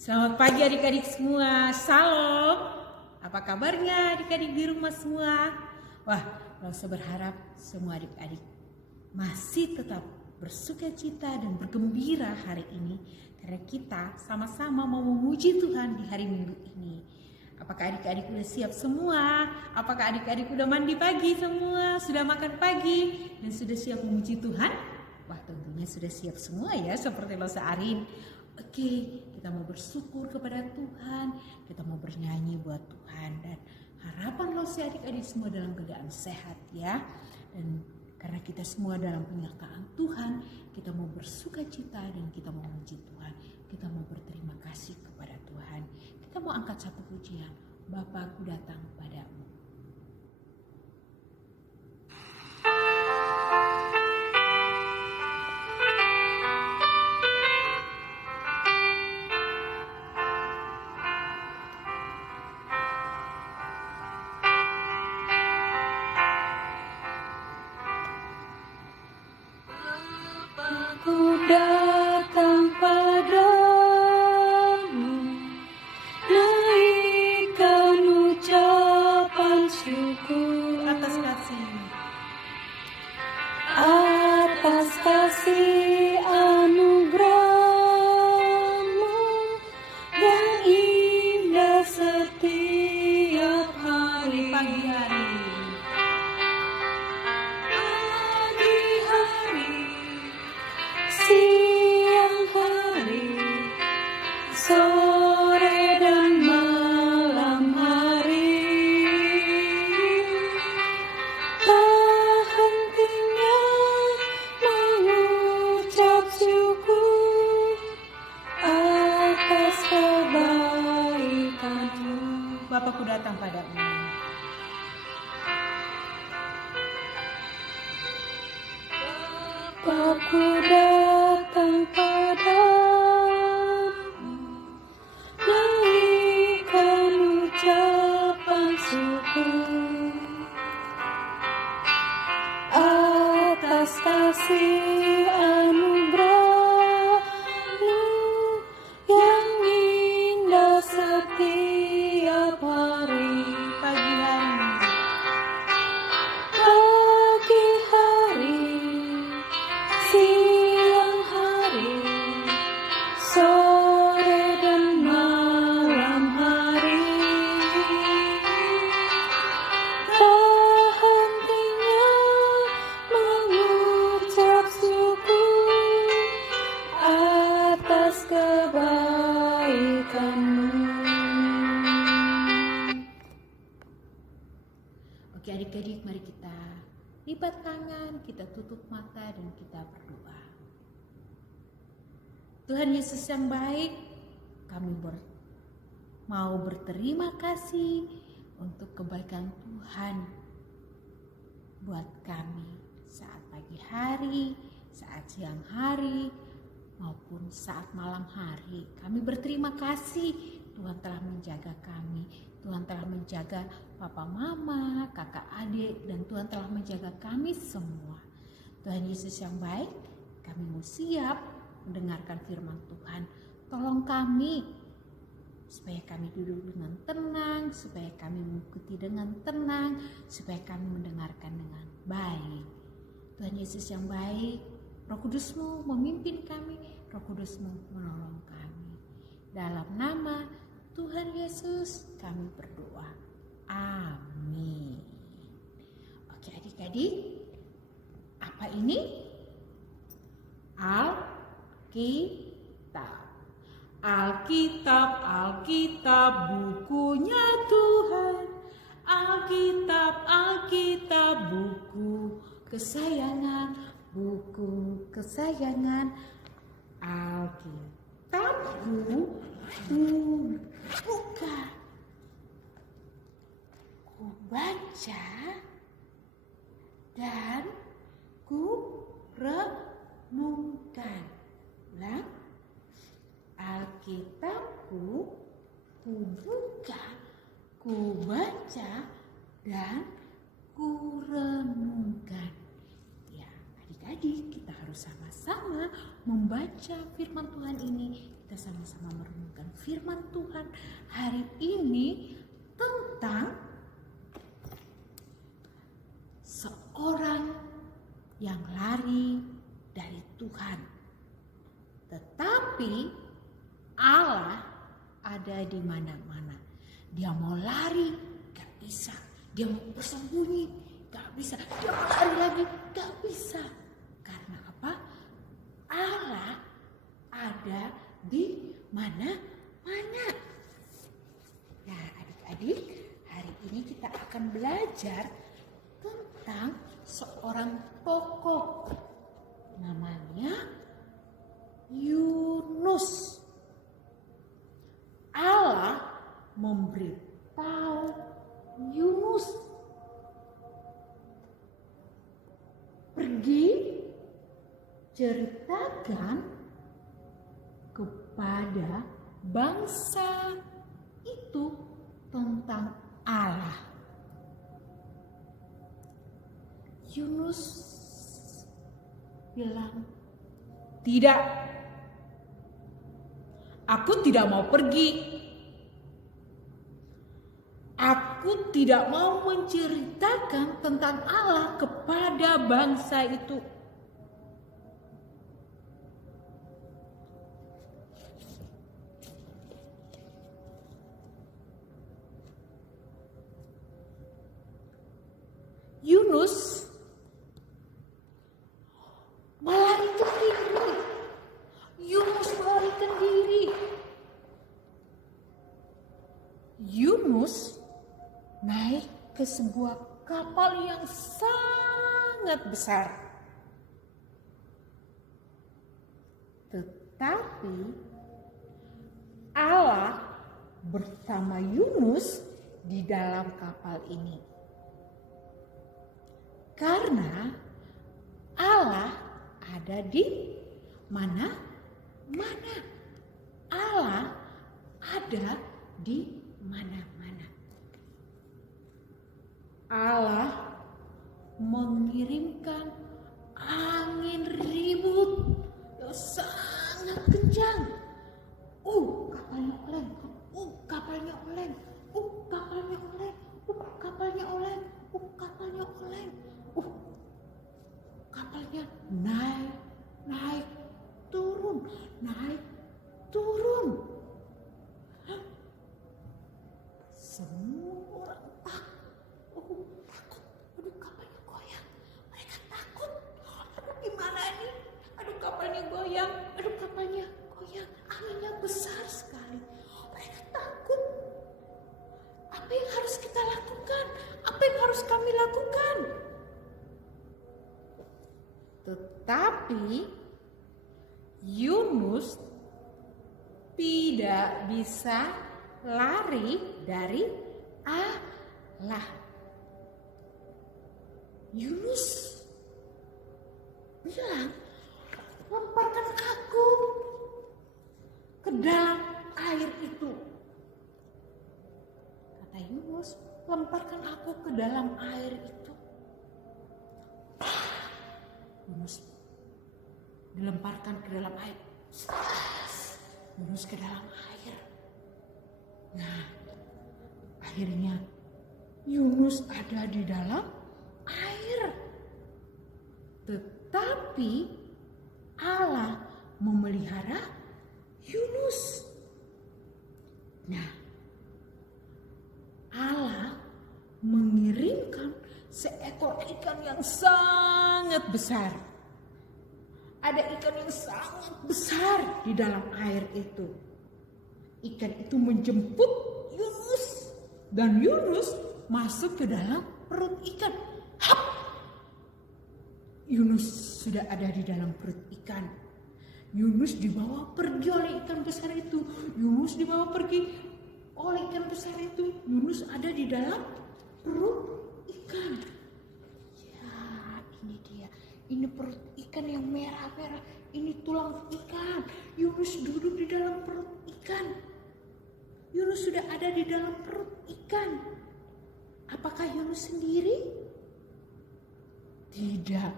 Selamat pagi adik-adik semua, salam. Apa kabarnya adik-adik di rumah semua? Wah, Rosa berharap semua adik-adik masih tetap bersuka cita dan bergembira hari ini, karena kita sama-sama mau memuji Tuhan di hari Minggu ini. Apakah adik-adik udah siap semua? Apakah adik-adik udah mandi pagi semua? Sudah makan pagi? Dan sudah siap memuji Tuhan? Wah, tentunya sudah siap semua ya, seperti Rosa Arin. Oke, kita mau bersyukur kepada Tuhan, kita mau bernyanyi buat Tuhan, dan harapan Rosa adik-adik semua dalam keadaan sehat ya. Dan karena kita semua dalam penyertaan Tuhan, kita mau bersuka cita dan kita mau memuji Tuhan. Kita mau berterima kasih kepada Tuhan. Kita mau angkat satu pujian, Bapakku datang padamu. Ku datang padamu, naikkan ucapan syukur Atas kasih, atas kasih anugerahmu yang indah setiap hari. pagi hari, Siang hari, sore dan malam hari, tak hentinya mengucap syukur atas kebaikan-Mu. Bapakku datang padamu. Bapakku datang padamu, naikkan ucapan syukur atas kasih anugerah-Mu yang indah setiap hari. Pagi hari, Pagi hari, siang hari, sore dan malam hari, tak hentinya mengucap syukur atas kebaikan-Mu. Oke adik-adik, mari kita lipat tangan, kita tutup mata dan kita berdoa. Tuhan Yesus yang baik, kami mau berterima kasih untuk kebaikan Tuhan buat kami saat pagi hari, saat siang hari, maupun saat malam hari. Kami berterima kasih Tuhan telah menjaga kami. Tuhan telah menjaga papa mama, kakak adik, dan Tuhan telah menjaga kami semua. Tuhan Yesus yang baik, kami mau siap mendengarkan firman Tuhan. Tolong kami supaya kami duduk dengan tenang, supaya kami mengikuti dengan tenang, supaya kami mendengarkan dengan baik. Tuhan Yesus yang baik, Roh Kudus-Mu memimpin kami, Roh Kudus-Mu menolong kami. Dalam nama Tuhan Yesus kami berdoa. Amin. Oke adik-adik, apa ini? Alkitab. Alkitab, Alkitab, bukunya Tuhan. Alkitab, Alkitab, buku kesayangan, buku kesayangan. Alkitabku ku buka, ku baca, dan ku renungkan. Ulang. Alkitabku ku buka, ku baca, dan ku renungkan. Ya, adik-adik, kita harus sama-sama membaca firman Tuhan ini. kita sama-sama merenungkan firman Tuhan hari ini tentang seorang yang lari dari Tuhan. Tetapi Allah ada di mana-mana. Dia mau lari, gak bisa. Dia mau bersembunyi, gak bisa. Dia mau lari lagi, gak bisa. Karena apa? Allah ada di mana-mana. Nah, adik-adik, hari ini kita akan belajar tentang seorang tokoh. Namanya Yunus. Allah memberitahu Yunus, pergi ceritakan kepada bangsa itu tentang Allah. Yunus bilang, tidak, aku tidak mau pergi. Aku tidak mau menceritakan tentang Allah kepada bangsa itu. Yunus melarikan diri. Yunus melarikan diri. Yunus naik ke sebuah kapal yang sangat besar. Tetapi Allah bersama Yunus di dalam kapal ini. Karena Allah ada di mana-mana. Allah ada di mana-mana. Allah mengirimkan angin ribut yang sangat kencang. Kapalnya oleng. Kapalnya oleng. Kapalnya oleng. Kapalnya oleng. Kapalnya oleng. Kapalnya naik, turun, naik, turun. Semua orang takut. Aduh, kapalnya goyang. Mereka takut. Aduh, gimana ini? Aduh, kapalnya goyang. Aduh, kapalnya goyang. Anginnya besar sekali. Mereka takut. Apa yang harus kita lakukan? Apa yang harus kami lakukan? Tetapi Yunus tidak bisa lari dari Allah. Yunus bilang, lemparkan aku ke dalam air itu. Kata Yunus, lemparkan aku ke dalam air itu. Yunus dilemparkan ke dalam air. Yunus ke dalam air. Nah, akhirnya Yunus ada di dalam air. Tetapi Allah memelihara Yunus. Nah, Allah mengirimkan seekor ikan yang sangat besar. Ada ikan yang sangat besar di dalam air itu. Ikan itu menjemput Yunus. Dan Yunus masuk ke dalam perut ikan. Hap! Yunus sudah ada di dalam perut ikan. Yunus dibawa pergi oleh ikan besar itu. Yunus dibawa pergi oleh ikan besar itu. Yunus ada di dalam perut ikan. Ya, ini dia. Ini perut ikan yang merah-merah. Ini tulang ikan. Yunus duduk di dalam perut ikan. Yunus sudah ada di dalam perut ikan. Apakah Yunus sendiri? Tidak.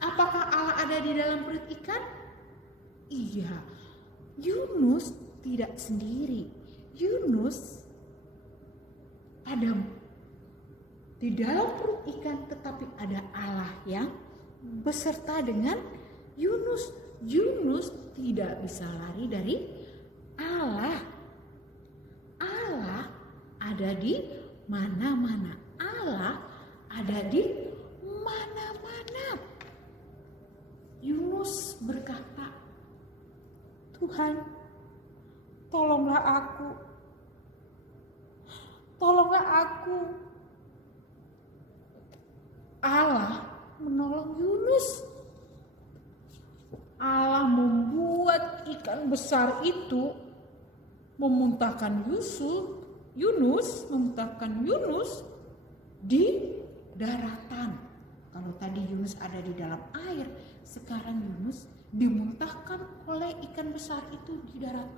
Apakah Allah ada di dalam perut ikan? Iya. Yunus tidak sendiri. Yunus ada di dalam perut ikan, tetapi ada Allah yang beserta dengan Yunus. Yunus tidak bisa lari dari Allah. Allah ada di mana-mana. Allah ada di mana-mana. Yunus berkata, Tuhan, tolonglah aku. Tolonglah aku. Allah menolong Yunus. Allah membuat ikan besar itu memuntahkan Yunus di daratan. Kalau tadi Yunus ada di dalam air, sekarang Yunus dimuntahkan oleh ikan besar itu di darat.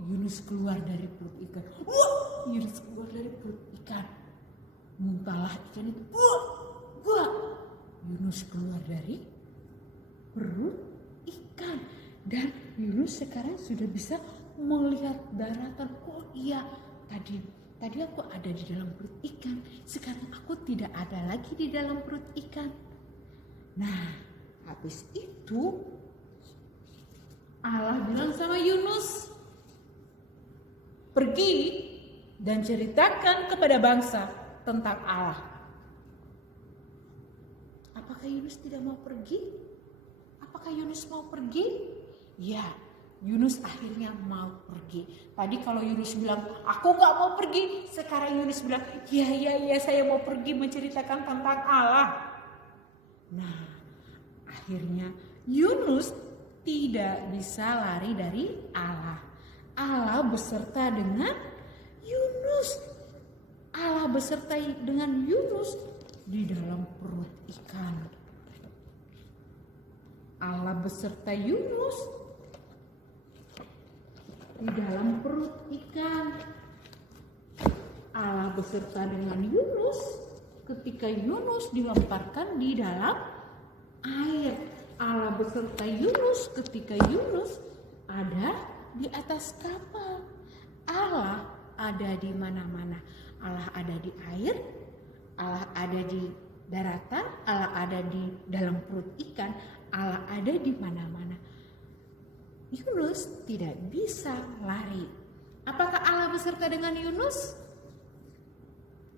Yunus keluar dari perut ikan. Yunus keluar dari perut ikan. Muntahlah ikan itu. Yunus keluar dari perut ikan. Dan Yunus sekarang sudah bisa melihat daratan. Oh iya, tadi aku ada di dalam perut ikan. Sekarang aku tidak ada lagi di dalam perut ikan. Nah, habis itu Allah bilang sama Yunus, pergi dan ceritakan kepada bangsa tentang Allah. Apakah Yunus tidak mau pergi? Apakah Yunus mau pergi? Ya, Yunus akhirnya mau pergi. Tadi kalau Yunus bilang, aku gak mau pergi. Sekarang Yunus bilang, ya saya mau pergi menceritakan tentang Allah. Nah, akhirnya Yunus tidak bisa lari dari Allah. Allah beserta dengan Yunus. Allah beserta dengan Yunus di dalam perut ikan. Allah beserta Yunus di dalam perut ikan. Allah beserta dengan Yunus ketika Yunus dilemparkan di dalam air. Allah beserta Yunus ketika Yunus ada di atas kapal. Allah ada di mana-mana. Allah ada di air, Allah ada di daratan, Allah ada di dalam perut ikan, Allah ada di mana-mana. Yunus tidak bisa lari. Apakah Allah beserta dengan Yunus?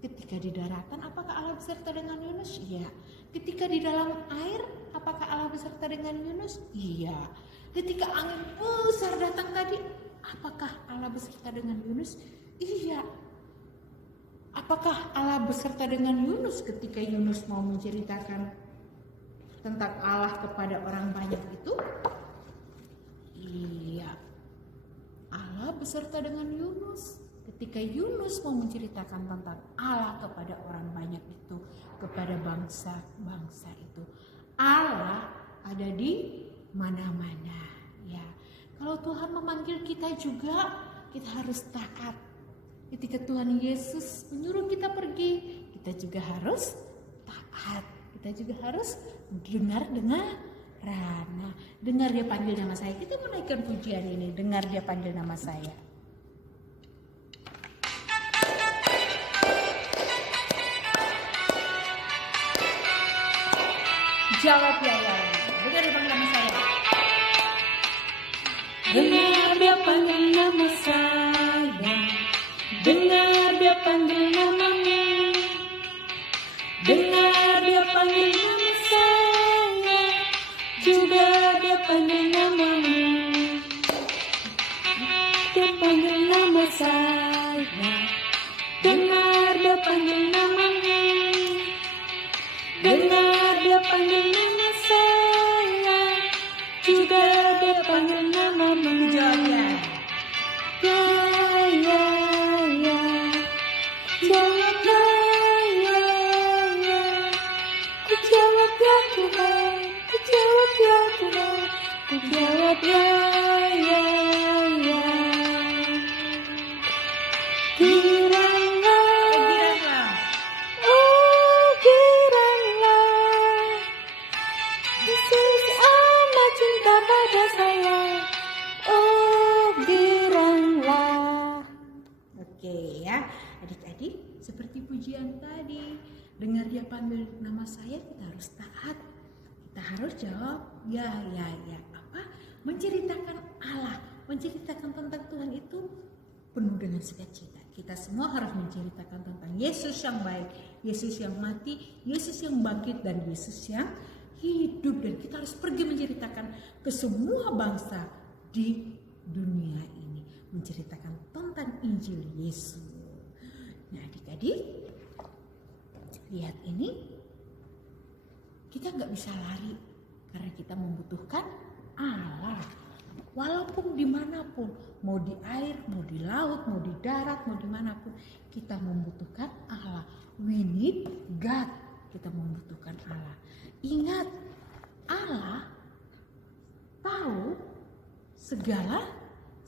Ketika di daratan, apakah Allah beserta dengan Yunus? Iya. Ketika di dalam air, apakah Allah beserta dengan Yunus? Iya. Ketika angin besar datang tadi, apakah Allah beserta dengan Yunus? Iya. Apakah Allah beserta dengan Yunus ketika Yunus mau menceritakan tentang Allah kepada orang banyak itu? Iya. Allah beserta dengan Yunus ketika Yunus mau menceritakan tentang Allah kepada orang banyak itu, kepada bangsa-bangsa itu. Allah ada di mana-mana, ya. Kalau Tuhan memanggil kita juga, kita harus taat. Ketika Tuhan Yesus menyuruh kita pergi, kita juga harus taat. Kita juga harus dengar. Nah, dengar dia panggil nama saya. Kita menaikkan pujian ini, dengar dia panggil nama saya. Jawab ya, dengar dia panggil nama saya. Dengar dia panggil nama saya. Dengar dia panggil namamu. Dengar dia panggil nama saya. Juga dia panggil namamu. Dia panggil nama saya. Dengar dia panggil namamu. Dengar dia panggil nama saya. Juga dia panggil namamu. Jawabnya. Jawab ya. Kiranya dengar dia panggil nama saya, kita harus taat. Kita harus jawab, ya. Apa? Menceritakan Allah, menceritakan tentang Tuhan itu penuh dengan sukacita. Kita semua harus menceritakan tentang Yesus yang baik, Yesus yang mati, Yesus yang bangkit, dan Yesus yang hidup. Dan kita harus pergi menceritakan ke semua bangsa di dunia ini, menceritakan tentang Injil Yesus. Nah, adik-adik, lihat ini, kita nggak bisa lari karena kita membutuhkan Allah. Walaupun dimanapun, mau di air, mau di laut, mau di darat, mau dimanapun, kita membutuhkan Allah. We need God. Kita membutuhkan Allah. Ingat, Allah tahu segala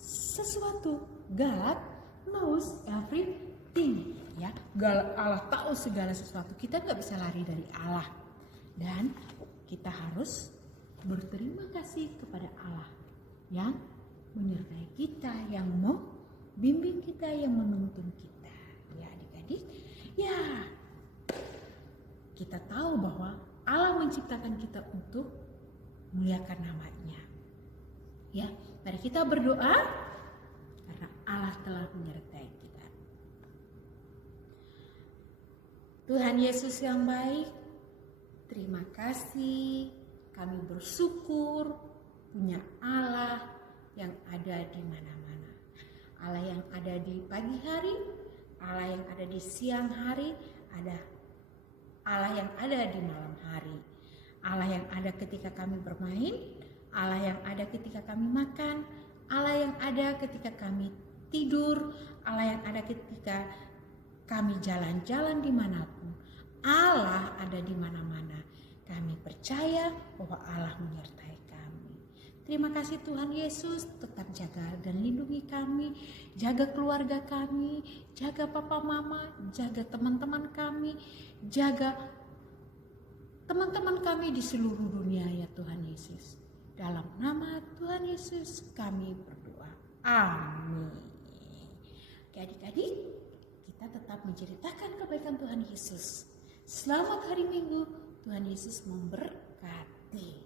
sesuatu. God knows everything. Ya, Allah tahu segala sesuatu. Kita nggak bisa lari dari Allah. Dan kita harus berterima kasih kepada Allah yang menyertai kita, yang membimbing kita, yang menuntun kita. Ya adik-adik, ya kita tahu bahwa Allah menciptakan kita untuk muliakan namanya. Ya, mari kita berdoa karena Allah telah menyertai kita. Tuhan Yesus yang baik, terima kasih. Kami bersyukur punya Allah yang ada di mana-mana. Allah yang ada di pagi hari, Allah yang ada di siang hari, ada Allah yang ada di malam hari. Allah yang ada ketika kami bermain, Allah yang ada ketika kami makan, Allah yang ada ketika kami tidur, Allah yang ada ketika kami jalan-jalan dimanapun. Allah ada di mana-mana. Kami percaya bahwa Allah menyertai kami. Terima kasih Tuhan Yesus, tetap jaga dan lindungi kami, jaga keluarga kami, jaga papa mama, jaga teman-teman kami, jaga teman-teman kami di seluruh dunia ya Tuhan Yesus. Dalam nama Tuhan Yesus kami berdoa. Amin. Oke adik-adik, kita tetap menceritakan kebaikan Tuhan Yesus. Selamat hari Minggu, Tuhan Yesus memberkati.